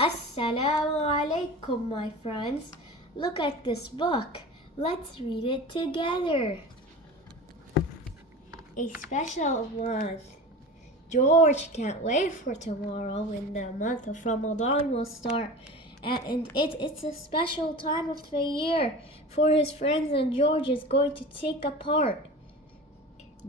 Assalamu alaikum, my friends. Look at this book. Let's read it together. A special one. George can't wait for tomorrow when the month of Ramadan will start. And it's a special time of the year for his friends, and George is going to take a part.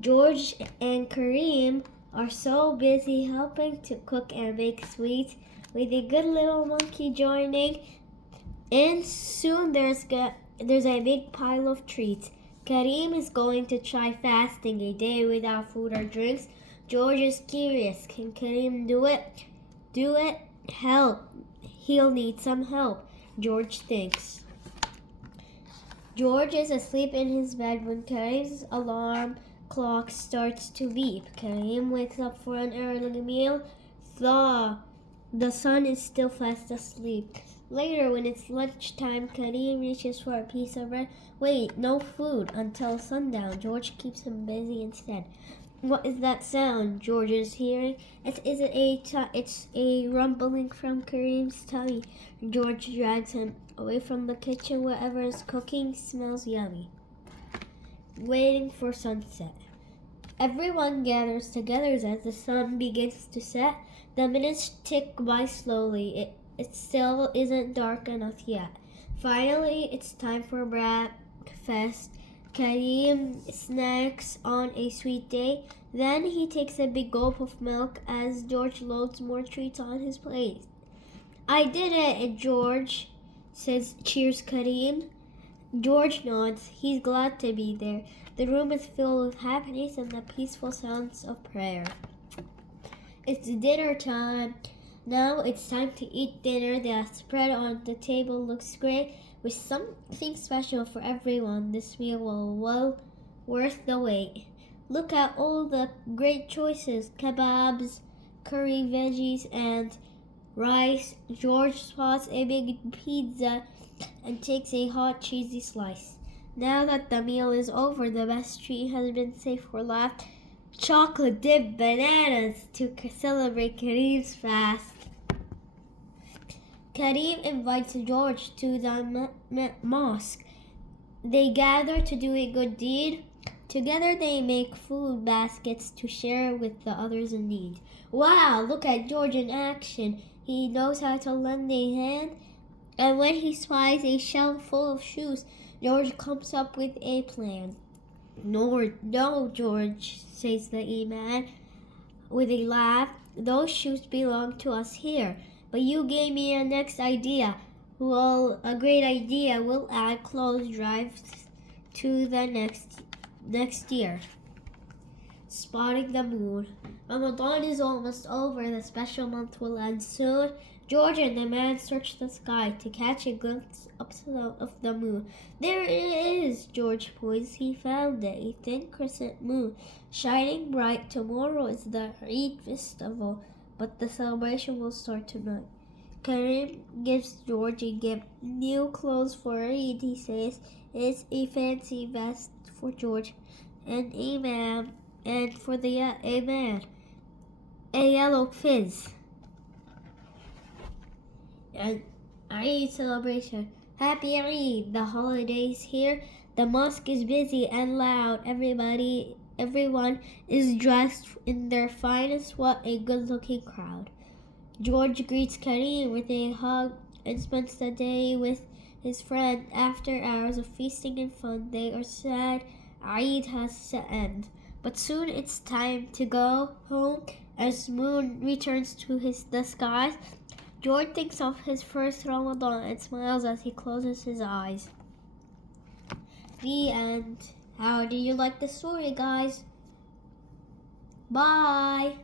George and Kareem are so busy helping to cook and make sweets, with a good little monkey joining. And soon there's a big pile of treats. Kareem is going to try fasting a day without food or drinks. George is curious. Can Kareem do it? Do it? Help. He'll need some help, George thinks. George is asleep in his bed when Kareem's alarm clock starts to beep. Kareem wakes up for an early meal. The sun is still fast asleep. Later, when it's lunchtime, Kareem reaches for a piece of bread. Wait, no food until sundown. George keeps him busy instead. What is that sound George is hearing? It's a rumbling from Kareem's tummy. George drags him away from the kitchen. Whatever is cooking smells yummy. Waiting for sunset. Everyone gathers together as the sun begins to set. The minutes tick by slowly. It still isn't dark enough yet. Finally, it's time for breakfast. Kareem snacks on a sweet day. Then he takes a big gulp of milk as George loads more treats on his plate. I did it, George says. Cheers, Kareem. George nods. He's glad to be there. The room is filled with happiness and the peaceful sounds of prayer. It's dinner time. Now it's time to eat dinner. The spread on the table looks great, with something special for everyone. This meal will well worth the wait. Look at all the great choices: kebabs, curry, veggies, and rice. George spots a big pizza and takes a hot, cheesy slice. Now that the meal is over, the best treat has been saved for last. Chocolate dipped bananas to celebrate Kareem's fast. Kareem invites George to the mosque. They gather to do a good deed. Together they make food baskets to share with the others in need. Wow, look at George in action. He knows how to lend a hand. And when he spies a shelf full of shoes, George comes up with a plan. No, George, says the Imam with a laugh. Those shoes belong to us here. But you gave me a next idea. Well, a great idea. We'll add clothes drives to the next year. Spotting the moon. Ramadan is almost over. The special month will end soon. George and the man search the sky to catch a glimpse of the moon. There it is, George points. He found it, a thin crescent moon, shining bright. Tomorrow is the Eid festival, but the celebration will start tonight. Kareem gives George a gift. New clothes for Eid, he says. It's a fancy vest for George, and for the man, a yellow fizz. And Eid celebration. Happy Eid! The holiday's here. The mosque is busy and loud. Everyone is dressed in their finest. What a good-looking crowd. George greets Kareem with a hug and spends the day with his friend. After hours of feasting and fun, they are sad Eid has to end. But soon it's time to go home as moon returns to the skies. George thinks of his first Ramadan and smiles as he closes his eyes. The end. How do you like the story, guys? Bye!